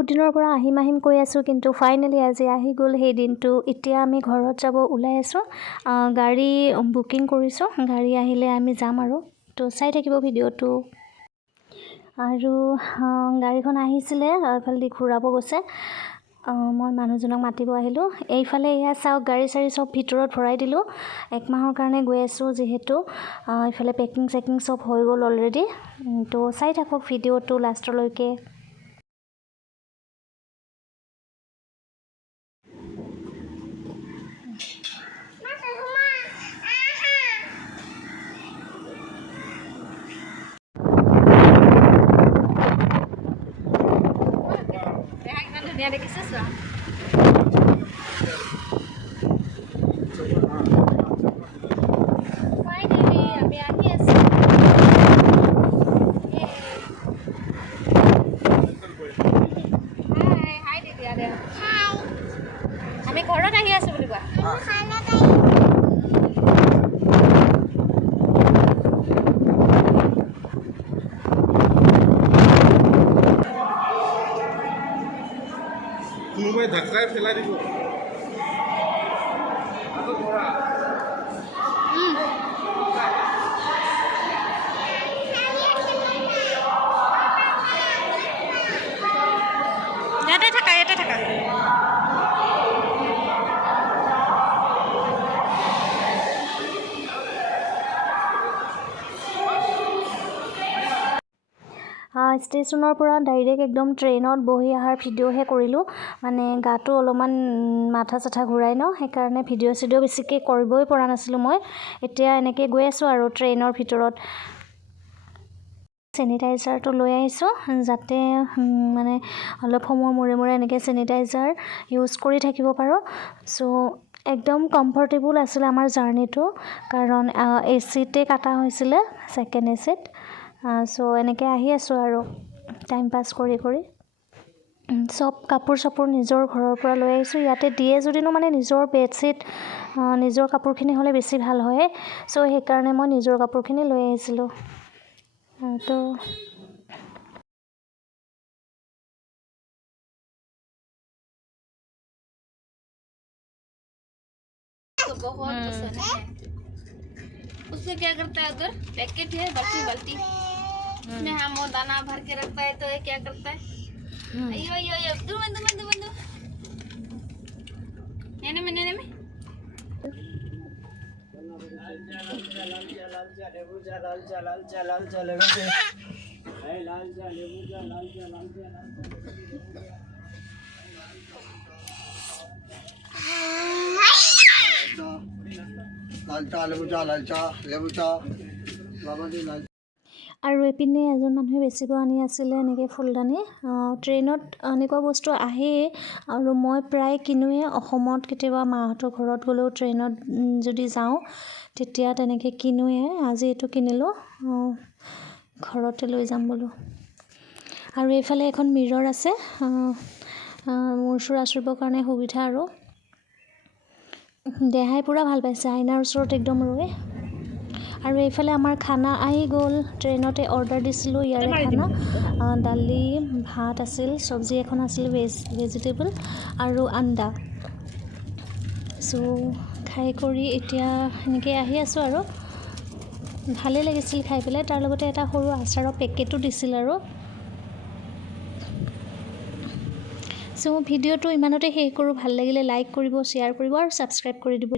বহুত দিনৰ পৰা আহিম কৈ আছোঁ, কিন্তু ফাইনেলি আজি আহি গ'ল সেই দিনটো। এতিয়া আমি ঘৰত যাব ওলাই আছোঁ, গাড়ী বুকিং কৰিছোঁ। গাড়ী আহিলে আমি যাম আৰু তো চাই থাকিব ভিডিঅ'টো। আৰু গাড়ীখন আহিছিলে, এইফালেদি ঘূৰাব গৈছে। মই মানুহজনক মাতিব আহিলোঁ। এইফালে এয়া চাওক, গাড়ী চাড়ী চব ভিতৰত ভৰাই দিলোঁ। 1 মাহৰ কাৰণে গৈ আছোঁ যিহেতু। এইফালে পেকিং চেকিং চব হৈ গ'ল অলৰেডি। তো চাই থাকক ভিডিঅ'টো লাষ্টলৈকে। ধুনীয়া দেখিছে চোৱা। আমি আহি আছোঁ। হাই তেতিয়া দে। আমি ঘৰত আহি আছোঁ বুলি কোৱা। কোনোবাই ধাক্কাই পেলাই দিব। ইয়াতে থাকা। ষ্টেচনৰ পৰা ডাইৰেক্ট একদম ট্ৰেইনত বহি অহাৰ ভিডিঅ'হে কৰিলোঁ। মানে গাটো অলপমান মাথা চাথা ঘূৰাই ন, সেইকাৰণে ভিডিঅ' চিডিঅ' বেছিকৈ কৰিবই পৰা নাছিলোঁ মই। এতিয়া এনেকৈ গৈ আছোঁ আৰু ট্ৰেইনৰ ভিতৰত। চেনিটাইজাৰটো লৈ আহিছোঁ, যাতে মানে অলপ সময়ৰ মূৰে এনেকৈ চেনিটাইজাৰ ইউজ কৰি থাকিব পাৰোঁ। চ' একদম কমফৰ্টেবল আছিলে আমাৰ জাৰ্ণিটো, কাৰণ এচিতে কাটা হৈছিলে, ছেকেণ্ড এচিত। চ' এনেকৈ আহি আছোঁ আৰু টাইম পাছ কৰি চব কাপোৰ চাপোৰ নিজৰ ঘৰৰ পৰা লৈ আহিছোঁ। ইয়াতে দিয়ে যদিনো মানে নিজৰ বেডশ্বীট, নিজৰ কাপোৰখিনি হ'লে বেছি ভাল হয়। চ' সেইকাৰণে মই নিজৰ কাপোৰখিনি লৈ আহিছিলোঁ। তো बहुत पसंद है। उसमें क्या करता है, उधर पैकेट है बाल्टी उसमें हम वो दाना भर के रखता है। तो ये क्या करता है, अयो अयो अयो दूर में नेने में আৰু এইপিনে এজন মানুহে বেছিকৈ আনি আছিলে এনেকৈ ফুলদানি। ট্ৰেইনত এনেকুৱা বস্তু আহেই, আৰু মই প্ৰায় কিনোৱে। অসমত কেতিয়াবা মাহঁতৰ ঘৰত গ'লেও ট্ৰেইনত যদি যাওঁ তেতিয়া তেনেকৈ কিনোৱে। আজি এইটো কিনিলোঁ, ঘৰতে লৈ যাম বোলো। আৰু এইফালে এখন মিৰৰ আছে, মূৰ চূৰ আঁচুৰিবৰ কাৰণে সুবিধা। আৰু দেহাই পূৰা ভাল পাইছে, আইনাৰ ওচৰত একদম ৰৈ। আৰু এইফালে আমাৰ খানা আহি গ'ল। ট্ৰেইনতে অৰ্ডাৰ দিছিলোঁ ইয়াৰে খানা। দালি ভাত আছিল, চব্জি এখন আছিল ভেজিটেবল আৰু আণ্ডা। চ' খাই কৰি এতিয়া এনেকৈ আহি আছোঁ আৰু ভালেই লাগিছিল খাই পেলাই। তাৰ লগতে এটা সৰু আচাৰৰ পেকেটো দিছিল আৰু। চ' ভিডিঅ'টো ইমানতে শেষ কৰোঁ। ভাল লাগিলে লাইক কৰিব, শ্বেয়াৰ কৰিব আৰু ছাবস্ক্ৰাইব কৰি দিব।